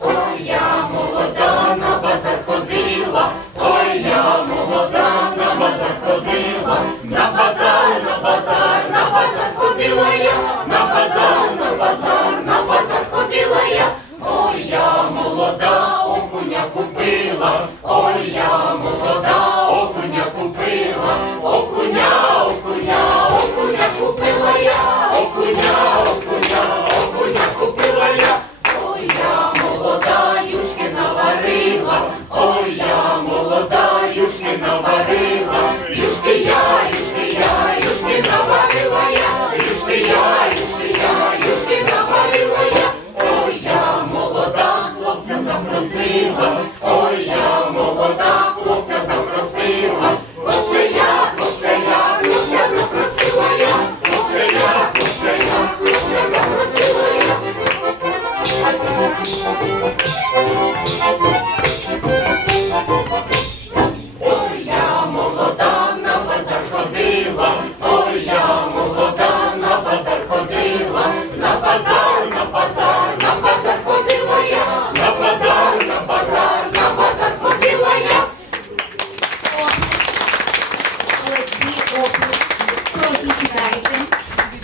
Ой, я молода на базар ходила, ой, я молода на базар ходила, на базар, на базар, на базар ходила я, на базар, на базар, на базар ходила я, ой, я молода, окуня купила, ой, я молода. Наварила, юшки ой, я молода, хлопця запросила, ой, я молода, хлопця запросила, хлопця я, хлопця я, хлопця запросила я, хлопця я, хлопця я, хлопця запросила.